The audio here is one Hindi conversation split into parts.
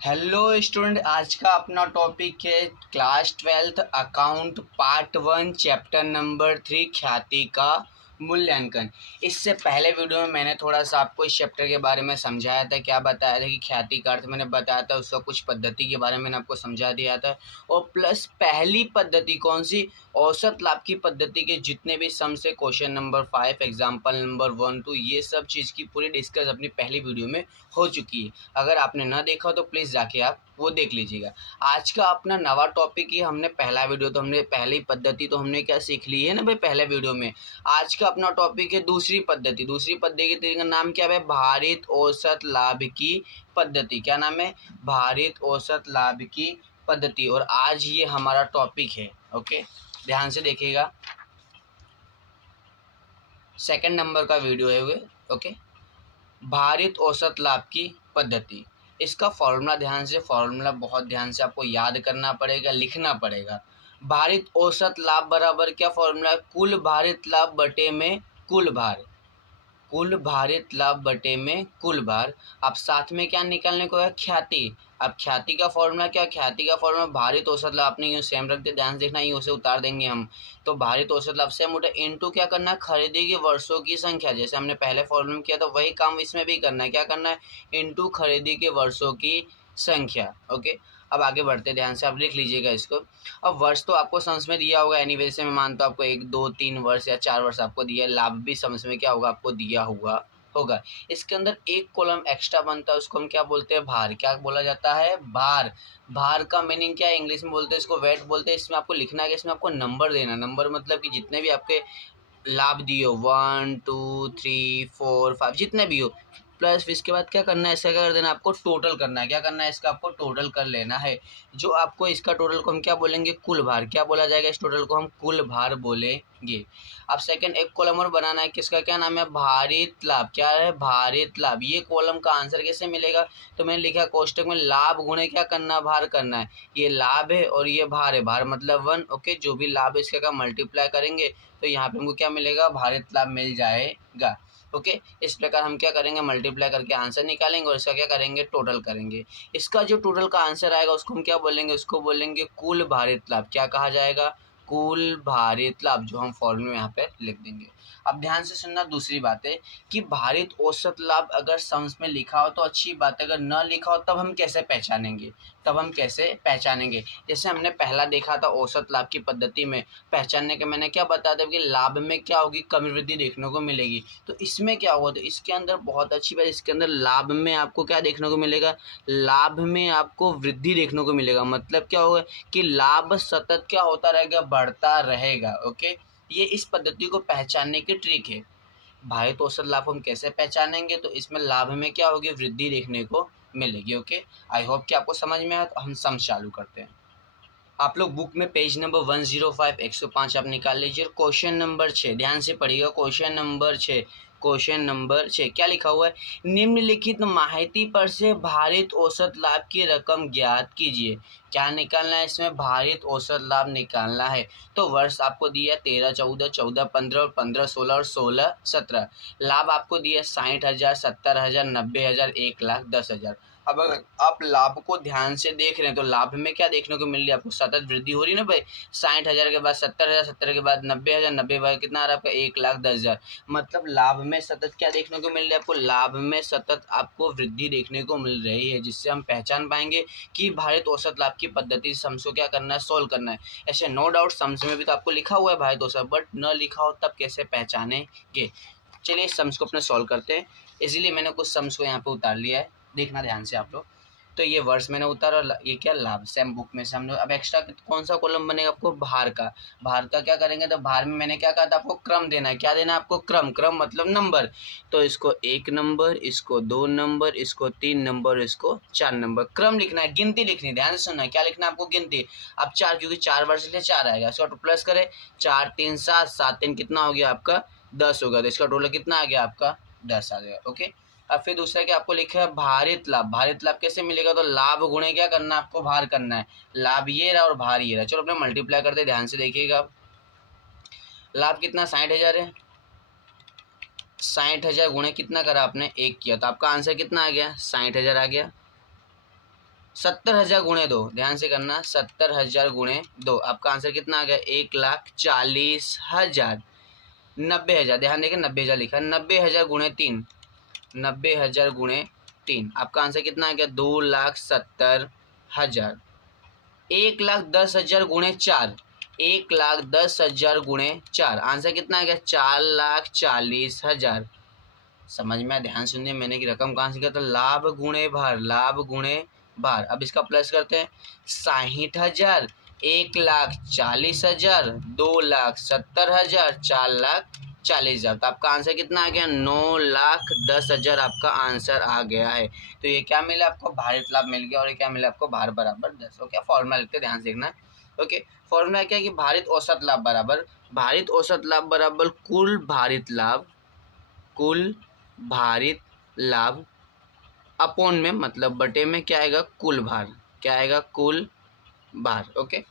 हेलो स्टूडेंट, आज का अपना टॉपिक है class 12th account part 1 chapter number 3 ख्याति का मूल्यांकन। इससे पहले वीडियो में मैंने थोड़ा सा आपको इस चैप्टर के बारे में समझाया था। क्या बताया था कि ख्याति का अर्थ मैंने बताया था, उसका कुछ पद्धति के बारे में मैंने आपको समझा दिया था। और प्लस पहली पद्धति कौन सी, औसत लाभ की पद्धति के जितने भी सम से क्वेश्चन नंबर 5 एग्जाम्पल नंबर 1 2 ये सब चीज़ की पूरी डिस्कस अपनी पहली वीडियो में हो चुकी है। अगर आपने ना देखा तो प्लीज़ जाके आप वो देख लीजिएगा। आज का अपना नवा टॉपिक ही हमने पहला वीडियो तो हमने पहली पद्धति तो हमने क्या सीख ली है ना भाई पहले वीडियो में। आज का अपना टॉपिक है दूसरी पद्धति। दूसरी पद्धति का नाम क्या है? भारित औसत लाभ की पद्धति। क्या नाम है? भारित औसत लाभ की पद्धति। और आज ये हमारा टॉपिक है। ओके, ध्यान से देखिएगा, सेकंड नंबर का वीडियो है वो। ओके, भारित औसत लाभ की पद्धति। इसका फॉर्मूला ध्यान से, फॉर्मूला बहुत ध्यान से आपको याद करना पड़ेगा, लिखना पड़ेगा। भारित औसत लाभ बराबर क्या फॉर्मूला है? कुल भारित लाभ बटे में कुल भार। कुल भारित लाभ बटे में कुल भार। अब साथ में क्या निकालने को है? ख्याति। अब ख्याति का फॉर्मूला क्या? ख्याति का फॉर्मूला भारित औसत लाभ, आपने यूँ सेम रख दिया, ध्यान से देखना, यूँ से उतार देंगे हम। तो भारित औसत लाभ सेम उठे इनटू क्या करना है? खरीदी के वर्षों की संख्या। जैसे हमने पहले फॉर्मूला में किया था वही काम इसमें भी करना है। क्या करना है? इनटू खरीदी के वर्षों की संख्या। ओके, अब आगे बढ़ते, ध्यान से आप लिख लीजिएगा इसको। अब वर्ष तो आपको समझ में दिया होगा, एनीवे से मैं मानता हूँ आपको 1 2 3 वर्ष या 4 वर्ष आपको दिया है। लाभ भी समझ में क्या होगा? आपको दिया हुआ होगा। इसके अंदर एक कॉलम एक्स्ट्रा बनता है, उसको हम क्या बोलते हैं? भार। क्या बोला जाता है? भार। भार का मीनिंग क्या है? इंग्लिश में बोलते हैं इसको वेट बोलते हैं। इसमें आपको लिखना है कि इसमें आपको नंबर देना। नंबर मतलब कि जितने भी आपके लाभ दिए हो 1 2 3 4 5 जितने भी हो, प्लस फिर इसके बाद क्या करना है? इसका क्या कर देना? आपको टोटल करना है। क्या करना है? इसका आपको टोटल कर लेना है। जो आपको इसका टोटल को हम क्या बोलेंगे? कुल भार। क्या बोला जाएगा? इस टोटल को हम कुल भार बोलेंगे। अब सेकंड एक कॉलम और बनाना है, किसका क्या नाम है? भारित लाभ। क्या है? भारित लाभ। ये कॉलम का आंसर कैसे मिलेगा? तो मैंने लिखा कोष्टक में लाभ गुणे क्या करना? भार करना है। ये लाभ है और ये भार है, भार मतलब 1। ओके, जो भी लाभ है इसका मल्टीप्लाई करेंगे तो यहाँ पे हमको क्या मिलेगा? भारित लाभ मिल जाएगा। ओके, इस प्रकार हम क्या करेंगे? मल्टीप्लाई करके आंसर निकालेंगे और इसका क्या करेंगे? टोटल करेंगे। इसका जो टोटल का आंसर आएगा उसको हम क्या बोलेंगे? उसको बोलेंगे कुल भारित लाभ। क्या कहा जाएगा? कुल भारित लाभ, जो हम फॉर्मूले में यहाँ पे लिख देंगे। अब ध्यान से सुनना, दूसरी बात है कि भारित औसत लाभ अगर सम्स में लिखा हो तो अच्छी बात है, अगर न लिखा हो तब हम कैसे पहचानेंगे? तब हम कैसे पहचानेंगे? जैसे हमने पहला देखा था औसत लाभ की पद्धति में पहचानने के, मैंने क्या बताया था कि लाभ में क्या होगी? कमी वृद्धि देखने को मिलेगी। तो इसमें क्या होगा? तो इसके अंदर बहुत अच्छी बात, इसके अंदर लाभ में आपको क्या देखने को मिलेगा? लाभ में आपको वृद्धि देखने को मिलेगा। मतलब क्या होगा? कि लाभ सतत क्या होता रहेगा? बढ़ता रहेगा। ओके, ये इस पद्धति को पहचानने की ट्रिक है। भारित औसत लाभ को हम कैसे पहचानेंगे? तो इसमें लाभ में क्या होगी? वृद्धि देखने को मिलेगी। ओके, आई होप कि आपको समझ में आया। तो हम सम चालू करते हैं। आप लोग बुक में पेज नंबर 105 105 आप निकाल लीजिए। क्वेश्चन नंबर 6 ध्यान से पढ़िएगा। क्वेश्चन नंबर 6, क्वेश्चन नंबर 6 क्या लिखा हुआ है? निम्नलिखित माहिती पर से भारित औसत लाभ की रकम ज्ञात कीजिए। क्या निकालना है इसमें? भारित औसत लाभ निकालना है। तो वर्ष आपको दिया 13 14 14 15 और 15 16 और 16 17। लाभ आपको दिया 60,000 70,000 90,000 1,10,000। अब अगर आप लाभ को ध्यान से देख रहे हैं तो लाभ में क्या देखने को मिल रही है? आपको सतत वृद्धि हो रही है ना भाई। 60,000 के बाद 70,000, 70 के बाद 90,000, 90 कितना आ रहा है आपका? 1,10,000। मतलब लाभ में सतत क्या देखने को मिल रहा है आपको? लाभ में सतत आपको वृद्धि देखने को मिल रही है, जिससे हम पहचान पाएंगे कि भारित औसत लाभ की पद्धति से सम्स को क्या करना है? सोल्व करना है। ऐसे नो डाउट सम्स में भी तो आपको लिखा हुआ है भारित औसत, बट न लिखा हो तब कैसे पहचानेंगे? चलिए इस सम्स को अपने सॉल्व करते हैं। इसीलिए मैंने कुछ सम्स को यहाँ पे उतार लिया है, देखना ध्यान से आप लोग। तो ये वर्ष मैंने उतारा, ये क्या? लाभ। सेम बुक में से हम लोग अब एक्स्ट्रा कौन सा कॉलम बनेगा आपको? भार का। भार का क्या करेंगे? तो भार में मैंने क्या कहा था आपको? क्रम देना है। क्या देना है आपको? क्रम। क्रम मतलब नंबर। तो इसको 1 नंबर, इसको 2 नंबर, इसको 3 नंबर, इसको 4 नंबर। क्रम लिखना है, गिनती लिखनी है। ध्यान से सुनना है, क्या लिखना है आपको? गिनती। अब 4, क्योंकि 4 वर्ष इसलिए 4 आएगा। इसका प्लस करें, 4 3 7, 7 3 कितना हो गया आपका? 10 होगा। तो इसका टोटल कितना आ गया आपका? 10 आ गया। ओके, अब फिर दूसरा क्या आपको लिखा है? भारित लाभ। भारित लाभ कैसे मिलेगा? तो लाभ गुणे क्या करना है आपको? भार करना है। लाभ ये रहा और भार ये रहा। चलो अपने मल्टीप्लाई करते, ध्यान से देखिएगा। लाभ कितना? 60,000 है। 60,000 गुणे कितना करा आपने? 1 किया, तो आपका आंसर कितना आ गया? 60,000 आ गया। 70,000 गुणे 2, ध्यान से करना, 70,000 गुणे 2, आपका आंसर कितना आ गया? 1,40,000। 90,000, ध्यान देंगे 90,000 लिखा, 90,000 गुणे 3, 90,000 गुणे 3, आपका आंसर कितना आ गया? 2,70,000। 1,10,000 गुणे 4, 1,10,000 गुणे 4, आंसर कितना आ गया? 4,40,000। समझ में आया? ध्यान सुनिए, मैंने की रकम कहाँ से किया था? लाभ गुणे भार, लाभ गुणे भार। अब इसका प्लस करते हैं, 60,000, 1,40,000, 2,70,000, 4,40,000, तो आपका आंसर कितना आ गया? 9,10,000 आपका आंसर आ गया है। तो ये क्या मिला आपको? भारित लाभ मिल गया। और ये क्या मिला आपको? भार बराबर 10। ओके, फॉर्मूला लिखते, ध्यान से देखना है। ओके, फॉर्मूला क्या है कि भारित औसत लाभ बराबर, भारित औसत लाभ बराबर कुल भारित लाभ, कुल भारित लाभ अपोन में, मतलब बटे में क्या आएगा? कुल भार। क्या आएगा? कुल भार। ओके,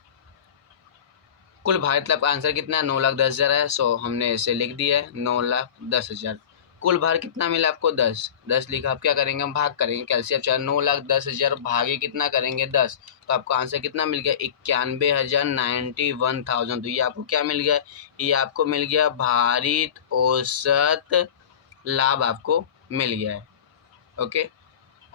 कुल भारित लाभ का आंसर कितना है? 9,10,000 है। सो हमने इसे लिख दिया है 9,10,000। कुल भार कितना मिला आपको? 10। 10 लिखा। अब क्या करेंगे? हम भाग करेंगे, कैल्सियम चाहे 9,10,000 भागे कितना करेंगे? 10, तो आपका आंसर कितना मिल गया? 91,000, 91,000। तो ये आपको क्या मिल गया? ये आपको मिल गया भारित औसत लाभ, आपको मिल गया है। ओके,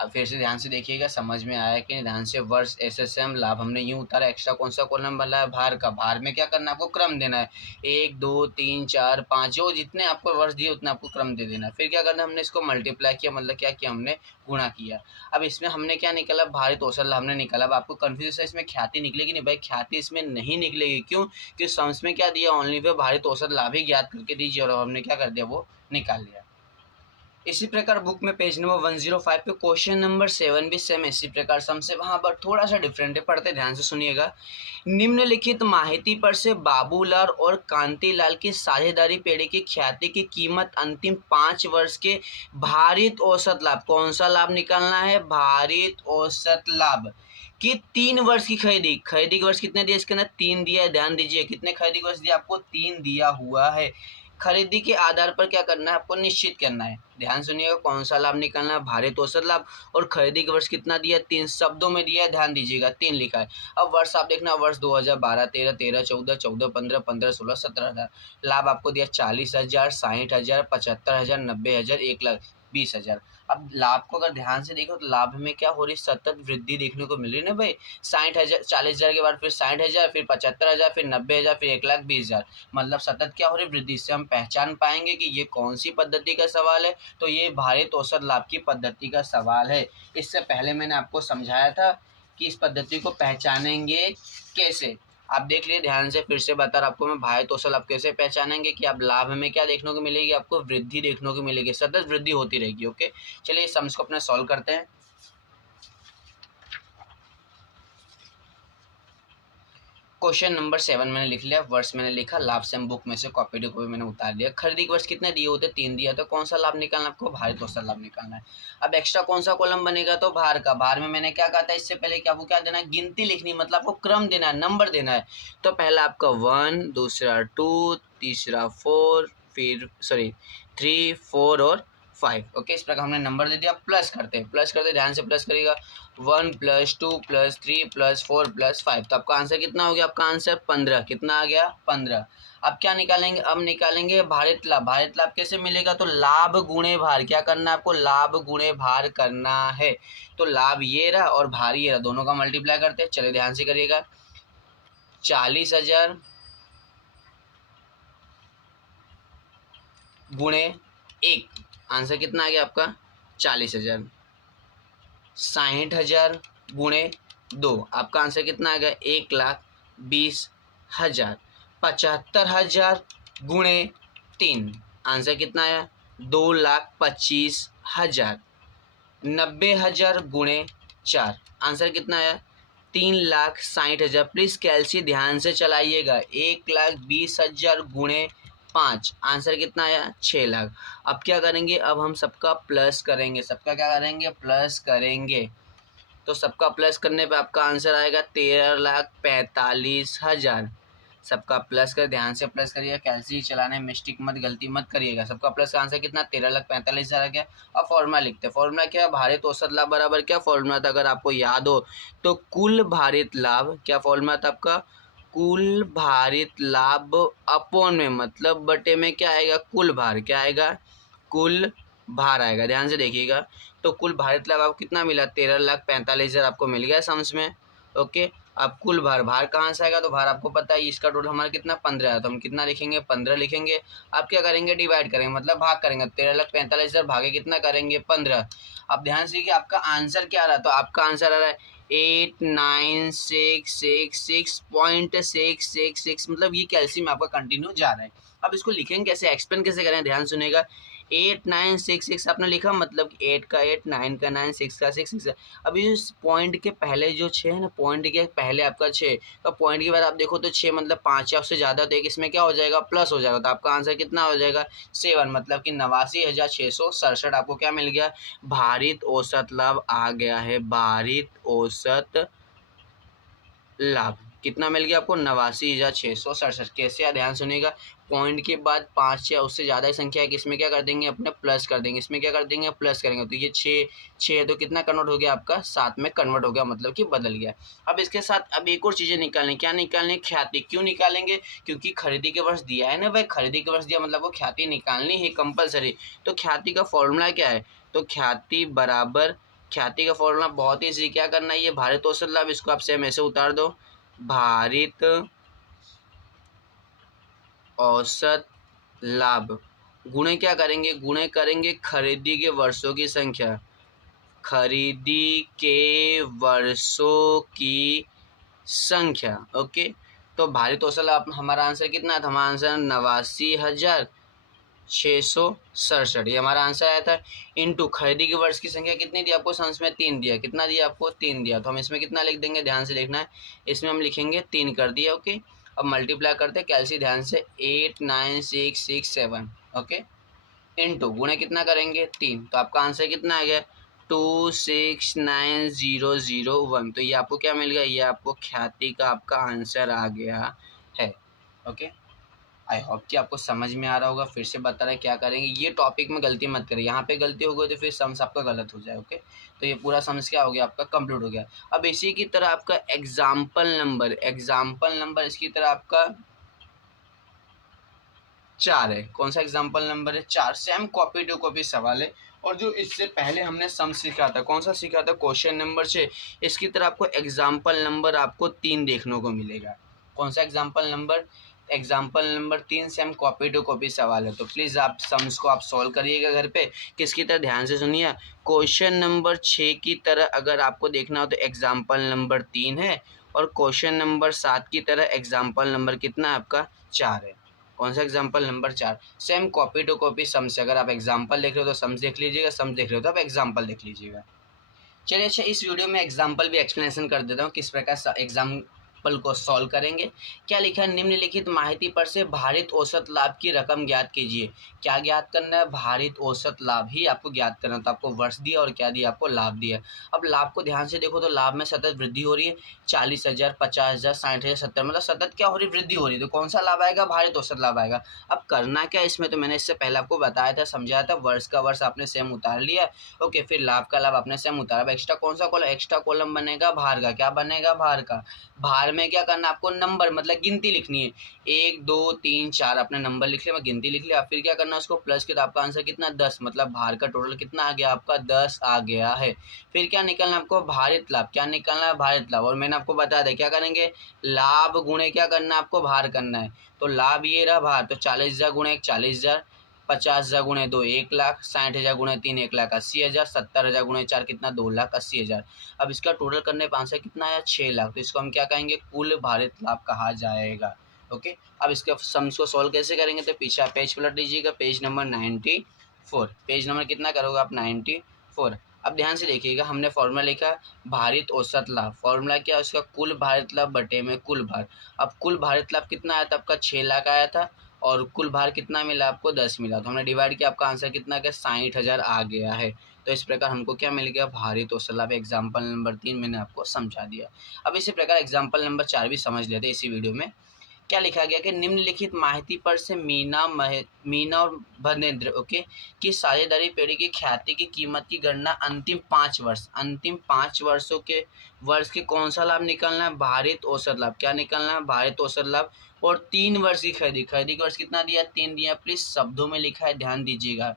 अब फिर से ध्यान से देखिएगा, समझ में आया कि नहीं? ध्यान से, वर्ष एसएसएम लाभ हमने यूं उतारा, एक्स्ट्रा कौन सा कॉलम बना है? भार का। भार में क्या करना है आपको? क्रम देना है, 1 2 3 4 5, जो जितने आपको वर्ष दिए उतना आपको क्रम दे देना है। फिर क्या करना है? हमने इसको मल्टीप्लाई किया, मतलब क्या किया? हमने गुणा किया। अब इसमें हमने क्या निकाला? भारित औसत लाभ हमने निकाला। अब आपको कन्फ्यूज है इसमें ख्याति निकलेगी? नहीं भाई, ख्याति इसमें नहीं निकलेगी। क्यों? कि सम्स में क्या दिया? ओनली पे भारित औसत लाभ ही ज्ञात करके दीजिए, और हमने क्या कर दिया? वो निकाल लिया। इसी प्रकार बुक में पेज नंबर 105 पे क्वेश्चन नंबर 7 भी सेम इसी प्रकार सम से वहाँ पर थोड़ा सा डिफरेंट है, पढ़ते ध्यान से सुनिएगा। निम्नलिखित माहिती पर से बाबूलाल और कांतीलाल की साझेदारी पेड़े की ख्याति की कीमत अंतिम 5 वर्ष के भारित औसत लाभ, कौन सा लाभ निकालना है? भारित औसत लाभ कि 3 वर्ष की खरीदी, खरीदी के वर्ष कितने दिए इसके अंदर? 3 दिया है। ध्यान दीजिए, कितने खरीदी के वर्ष दिया आपको? 3 दिया हुआ है। खरीदी के आधार पर क्या करना है आपको? निश्चित करना है। ध्यान सुनिएगा, कौन सा लाभ निकालना है? भारित औसत लाभ। और खरीदी के वर्ष कितना दिया? 3 शब्दों में दिया है, ध्यान दीजिएगा 3 लिखा है। अब वर्ष आप देखना, वर्ष 2012, 13, 13, 14, 14, 15, 15, 16, 17,000। लाभ आपको दिया 40,000, 60,000, 75,000, 90,000, 1,20,000। अब लाभ को अगर ध्यान से देखो तो लाभ में क्या हो रही? सतत वृद्धि देखने को मिल रही ना भाई। 60,000, 40,000 के बाद फिर 60,000, फिर 75,000, फिर 90,000, फिर 1,20,000, मतलब सतत क्या हो रही? वृद्धि। इससे हम पहचान पाएंगे कि ये कौन सी पद्धति का सवाल है। तो ये भारित औसत लाभ की पद्धति का सवाल है। इससे पहले मैंने आपको समझाया था कि इस पद्धति को पहचानेंगे कैसे। आप देख लिए ध्यान से, फिर से बता रहा आपको मैं, भारित औसत लाभ कैसे पहचानेंगे कि आप लाभ में क्या देखने को मिलेगी? आपको वृद्धि देखने को मिलेगी, सतत वृद्धि होती रहेगी। ओके, चलिए सम्स को अपना सॉल्व करते हैं। क्वेश्चन नंबर 7 मैंने लिख लिया, वर्ष मैंने लिखा, लाभ से हम बुक में से कॉपी टू कॉपी मैंने उतार लिया। खरीदी के वर्ष कितने दिए होते? 3 दिया। तो कौन सा लाभ निकालना आपको? भारित औसत लाभ निकालना है। अब एक्स्ट्रा कौन सा कॉलम बनेगा? तो भार का। भार में मैंने क्या कहा था इससे पहले कि आपको क्या देना है? गिनती लिखनी, मतलब आपको क्रम देना है, नंबर देना है। तो पहला आपका 1, दूसरा 2, तीसरा 4, फिर 3, 4 और 5। ओके, इस प्रकार हमने नंबर दे दिया। प्लस करते, ध्यान से प्लस करिएगा। 1 + 2 + 3 + 4 + 5, तो आपका आंसर कितना हो गया? आपका आंसर 15। कितना आ गया? 15। अब क्या निकालेंगे? अब निकालेंगे भारित लाभ। भारित लाभ कैसे मिलेगा? तो लाभ गुणे भार। क्या करना है आपको? लाभ गुणे भार करना है। तो लाभ ये रहा और भार ये रहा, दोनों का मल्टीप्लाई करते हैं। चलिए ध्यान से करिएगा, 40,000 गुणे 1, आंसर कितना आ गया आपका? 40,000। 60,000 गुणे 2, आपका आंसर कितना आ गया? 1,20,000। 75,000 गुणे 3, आंसर कितना आया? 2,25,000। 90,000 गुणे 4, आंसर कितना आया? 3,60,000। प्लीज़ कैलसी ध्यान से चलाइएगा। 1,20,000 गुणे 5, आंसर कितना आया? 6 लाख। अब क्या करेंगे? अब हम सबका प्लस करेंगे। सबका क्या करेंगे? प्लस करेंगे। तो सबका प्लस करने पे आपका आंसर आएगा 13,45,000। सबका प्लस कर, ध्यान से प्लस करिएगा, कैलसी चलाने में मिस्टेक मत, गलती मत करिएगा। सबका प्लस का आंसर कितना 13,45,000 आ गया। अब फॉर्मूला लिखते हैं। फॉर्मूला क्या है, भारित औसत लाभ बराबर क्या फॉर्मूला था अगर आपको याद हो तो, कुल भारित लाभ, क्या फॉर्मूला था आपका, कुल भारित लाभ अपॉन में, मतलब बटे में क्या आएगा, कुल भार, क्या आएगा, कुल भार आएगा। ध्यान से देखिएगा, तो कुल भारित लाभ आपको कितना मिला, 13,45,000 आपको मिल गया सम्स में। ओके, अब कुल भार, भार कहाँ से आएगा, तो भार आपको पता है इसका टोटल हमारा कितना 15 है, तो हम कितना लिखेंगे, 15 लिखेंगे। आप क्या करेंगे, डिवाइड करेंगे, मतलब भाग करेंगे, 13,45,000 भागे कितना करेंगे 15। अब ध्यान से देखिए आपका आंसर क्या आ रहा है, तो आपका आंसर आ रहा है 89,666.666, मतलब ये कैल्शियम आपका कंटिन्यू जा रहा है। अब इसको लिखेंगे कैसे, एक्सप्लेन कैसे करें, ध्यान सुनेगा। 8966 आपने लिखा, मतलब 8 का 8, 9 का 9, 6 का 6, 6 का। अभी इस पॉइंट के पहले जो 6 है ना, पॉइंट के पहले आपका 6, तो पॉइंट के बाद आप देखो तो 6 मतलब 5 या उससे ज़्यादा, तो एक इसमें क्या हो जाएगा, प्लस हो जाएगा, तो आपका आंसर कितना हो जाएगा 7, मतलब कि 89,667 आपको क्या मिल गया, भारित औसत लाभ आ गया है। भारित औसत लाभ कितना मिल गया आपको, 89,667। कैसे है, ध्यान सुनिएगा। पॉइंट के बाद 5 या उससे ज़्यादा संख्या है कि इसमें क्या कर देंगे, अपने प्लस कर देंगे, इसमें क्या कर देंगे, प्लस करेंगे, तो ये 6 है तो कितना कन्वर्ट हो गया आपका 7 में कन्वर्ट हो गया, मतलब कि बदल गया। अब इसके साथ अब एक और चीज़ें निकालें, क्या निकालें, ख्याति। क्यों निकालेंगे, क्योंकि खरीदी के वर्ष दिया है ना भाई, खरीदी के वर्ष दिया मतलब वो ख्याति निकालनी है कंपलसरी। तो ख्याति का फॉर्मूला क्या है, तो ख्याति बराबर, ख्याति का फॉर्मूला बहुत ईजी, क्या करना है, ये भारित औसत लाभ, इसको आप सेम ऐसे उतार दो, भारित औसत लाभ गुणे क्या करेंगे, गुणे करेंगे खरीदी के वर्षों की संख्या, खरीदी के वर्षों की संख्या। ओके, तो भारित औसत लाभ हमारा आंसर कितना था, हमारा आंसर 89,667, ये हमारा आंसर आया था। इनटू खरीदी के वर्ष की संख्या कितनी दी आपको, संस में 3 दिया, कितना दिया आपको 3 दिया, तो हम इसमें कितना लिख देंगे, ध्यान से देखना है, इसमें हम लिखेंगे 3 कर दिया। ओके, अब मल्टीप्लाई करते हैं कैलसी, ध्यान से, 89667। ओके, इनटू गुणे कितना करेंगे 3, तो आपका आंसर कितना आ गया 269001। तो ये आपको क्या मिल गया, ये आपको ख्याति का आपका आंसर आ गया है। ओके, आई होप कि आपको समझ में आ रहा होगा। फिर से बता रहे क्या करेंगे, ये टॉपिक में गलती मत करिए, यहाँ पे गलती हो गई तो फिर सम्स आपका गलत हो जाए। ओके, तो ये पूरा सम्स क्या हो गया आपका कंप्लीट हो गया। अब इसी की तरह आपका एग्जाम्पल नंबर इसकी तरह आपका 4 है। कौन सा एग्जाम्पल नंबर है, 4। सेम कॉपी टू कॉपी सवाल है, और जो इससे पहले हमने सम सीखा था, कौन सा सीखा था, क्वेश्चन नंबर 6, इसकी तरह आपको एग्जाम्पल नंबर आपको 3 देखने को मिलेगा। कौन सा example number, example number 3, same copy to copy सवाल है। तो प्लीज़ आप सम्स को आप सॉल्व करिएगा घर पे। किसकी तरह, ध्यान से सुनिए, क्वेश्चन नंबर 6 की तरह अगर आपको देखना हो तो एग्जाम्पल नंबर 3 है, और क्वेश्चन नंबर 7 की तरह एग्जाम्पल नंबर कितना है आपका 4 है। कौन सा example number 4, same copy to copy sums. अगर आप एग्जाम्पल देख रहे हो तो सम्स देख लीजिएगा, सम्स देख रहे हो तो आप एग्जाम्पल देख लीजिएगा। चलिए, अच्छा इस वीडियो में एग्जाम्पल भी एक्सप्लेनेशन कर देता हूँ किस प्रकार एग्जाम्पल को सॉल्व करेंगे। क्या लिखा है, निम्नलिखित माहिती पर से भारित औसत लाभ की रकम ज्ञात कीजिए। क्या ज्ञात करना है, भारित औसत लाभ ही आपको ज्ञात करना है। तो आपको वर्ष दिया और क्या दिया, आपको लाभ दिया। अब लाभ को ध्यान से देखो तो लाभ में सतत वृद्धि हो रही है, 40,000, 50,000, 60,000, 70, मतलब सतत क्या हो रही है, वृद्धि हो रही है। तो कौन सा लाभ आएगा, भारित औसत लाभ आएगा। अब करना क्या इसमें, तो मैंने इससे पहले आपको बताया था, समझाया था, वर्ष का वर्ष आपने सेम उतार लिया। ओके, फिर लाभ का लाभ आपने सेम उतारा। अब एक्स्ट्रा कौन सा कॉलम, एक्स्ट्रा कॉलम बनेगा भार का। क्या बनेगा, भार का। भार में क्या करना आपको, नंबर मतलब गिनती लिखनी है, 1 2 3 4 अपने नंबर लिख लिया, गिनती लिख लिया। फिर क्या करना है, उसको प्लस किया, तो आपका आंसर कितना 10, मतलब भार का टोटल कितना आ गया आपका 10 आ गया है। फिर क्या निकलना है आपको, भारित लाभ। क्या निकलना है, भारित लाभ। और मैंने आपको बताया था क्या करेंगे, लाभ गुणे क्या करना है आपको, भार करना है। तो लाभ ये रहा भार, तो 40,000 गुणे 40,000, 50,000 गुणे 2 1,00,000, 60,000 गुणे 3 1,80,000, 70,000 गुणे 4 कितना 2,80,000। अब इसका टोटल करने पर आंसर कितना आया 6 लाख। तो इसको हम क्या कहेंगे, कुल भारित लाभ कहा जाएगा। ओके, अब इसके सम्स को सॉल्व कैसे करेंगे, तो पीछे पेज पलट दीजिएगा, पेज नंबर 94, पेज नंबर कितना करोगे आप 94। अब ध्यान से देखिएगा, हमने फॉर्मूला लिखा भारित औसत लाभ। फॉर्मूला क्या है उसका, कुल भारित लाभ बटे में कुल भार। अब कुल भारित लाभ कितना आया था आपका 6 लाख आया था, और कुल भार कितना मिला आपको 10 मिला। तो हमने डिवाइड किया, आपका आंसर कितना गया 60,000 आ गया है। तो इस प्रकार हमको क्या मिल गया, भारित औसत लाभ। एग्जाम्पल नंबर 3 मैंने आपको समझा दिया। अब इसी प्रकार एग्जाम्पल नंबर 4 भी समझ लेते हैं इसी वीडियो में। क्या लिखा गया कि निम्नलिखित माहिती पर से मीना और भदेंद्र ओके की साझेदारी पेड़ी की ख्याति की कीमत की गणना अंतिम 5 वर्षों के वर्ष के कौन सा लाभ निकालना है, भारित औसत लाभ। क्या निकालना है, भारित औसत लाभ। और 3 वर्ष की खरीदी का वर्ष कितना दिया, 3 दिया। प्लीज शब्दों में लिखा है, ध्यान दीजिएगा,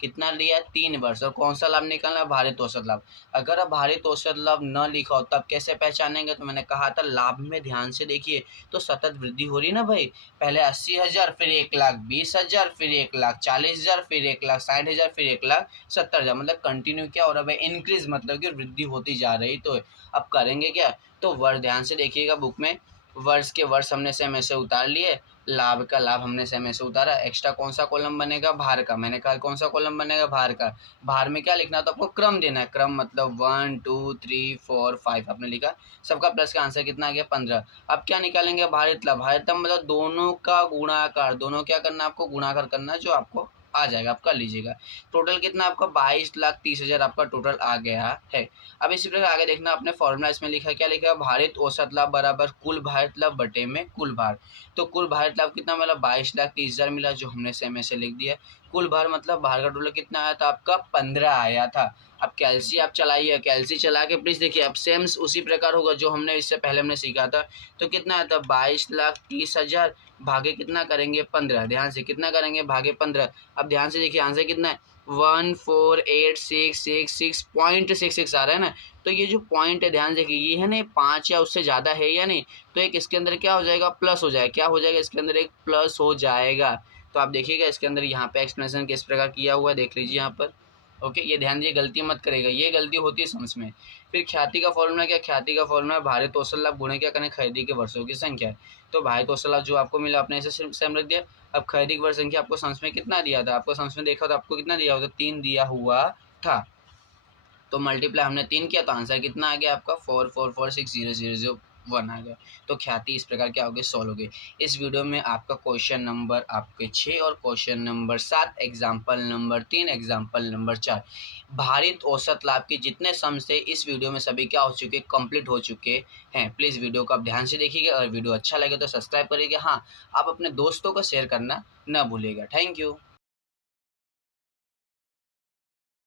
कितना लिया, 3 वर्ष। और कौन सा लाभ निकालना है, भारित औसत लाभ। अगर आप भारित औसत लाभ न लिखा हो तब कैसे पहचानेंगे, तो मैंने कहा था लाभ में ध्यान से देखिए तो सतत वृद्धि हो रही ना भाई, पहले 80,000 फिर 1,20,000 फिर 1,40,000 फिर 1,60,000 फिर 1,70,000, मतलब कंटिन्यू क्या हो रहा है भाई, इंक्रीज, मतलब कि वृद्धि होती जा रही। तो अब करेंगे क्या, तो वर्ष ध्यान से देखिएगा बुक में, वर्ष के वर्ष हमने सेम ऐसे उतार लिए, लाभ का लाभ हमने सेम ऐसे उतारा। एक्स्ट्रा कौन सा कॉलम बनेगा, भार का। मैंने कहा कौन सा कॉलम बनेगा, भार का। भार में क्या लिखना, तो आपको क्रम देना है, क्रम मतलब 1 2 3 4 5 आपने लिखा, सबका प्लस का आंसर कितना आ गया, 15। अब क्या निकालेंगे, भारित लाभ। भारित लाभ मतलब दोनों का गुणाकार, दोनों क्या करना है आपको, गुणाकार करना है, जो आपको आ जाएगा, आप कर लीजिएगा। टोटल कितना आपका 22,30,000 आपका टोटल आ गया है। अब इसी प्रकार आगे देखना, आपने फॉर्मूला इसमें लिखा है, क्या लिखा है, भारित औसत लाभ बराबर कुल भारित लाभ बटे में कुल भार। तो कुल भारित लाभ कितना मिला, 22,30,000 मिला, जो हमने सेम ऐसे लिख दिया। कुल भार मतलब भार का टोटल कितना आया था आपका, 15 आया था। अब कैलसी आप चलाइए, कैलसी चला के प्लीज देखिए, अब सेम उसी प्रकार होगा जो हमने इससे पहले हमने सीखा था। तो कितना आया था, 22,30,000 भागे कितना करेंगे, 15। ध्यान से कितना करेंगे, भागे 15। अब ध्यान से देखिए आंसर कितना है, 148,666.66 आ रहा है ना। तो ये जो पॉइंट है ध्यान देखिए, ये है ना 5 या उससे ज़्यादा है या नहीं, तो एक इसके अंदर क्या हो जाएगा, प्लस हो जाएगा। क्या हो जाएगा, इसके अंदर एक प्लस हो जाएगा। तो आप देखिएगा इसके अंदर यहाँ पे एक्सप्लेनेशन किस प्रकार किया हुआ है, देख लीजिए यहाँ पर। ओके, ये ध्यान दीजिए, गलती मत करेगा, ये गलती होती है सम्स में। फिर ख्याति का फॉर्मूला क्या, ख्याति का फॉर्मूला है भारित औसत लाभ गुणे क्या करें, खरीदी के वर्षों की संख्या है। तो भारित औसत लाभ जो आपको मिला आपने इसे सेम रख दिया। अब खरीदी की वर्ष संख्या आपको सम्स में कितना दिया था, आपको सम्स में देखा तो आपको कितना दिया होता, 3 दिया हुआ था। तो मल्टीप्लाई हमने 3 किया तो आंसर कितना आ गया आपका, 4446001 आ गया। तो ख्याति इस प्रकार क्या हो गई, सॉल्व हो गई। इस वीडियो में आपका क्वेश्चन नंबर आपके 6 और question number 7, example number 3, example number 4, भारित औसत लाभ के जितने सम्स थे इस वीडियो में सभी क्या हो चुके, कंप्लीट हो चुके हैं। प्लीज़ वीडियो को आप ध्यान से देखिएगा, अगर वीडियो अच्छा लगे तो सब्सक्राइब करिएगा। हाँ, आप अपने दोस्तों को शेयर करना ना भूलिएगा। Thank you.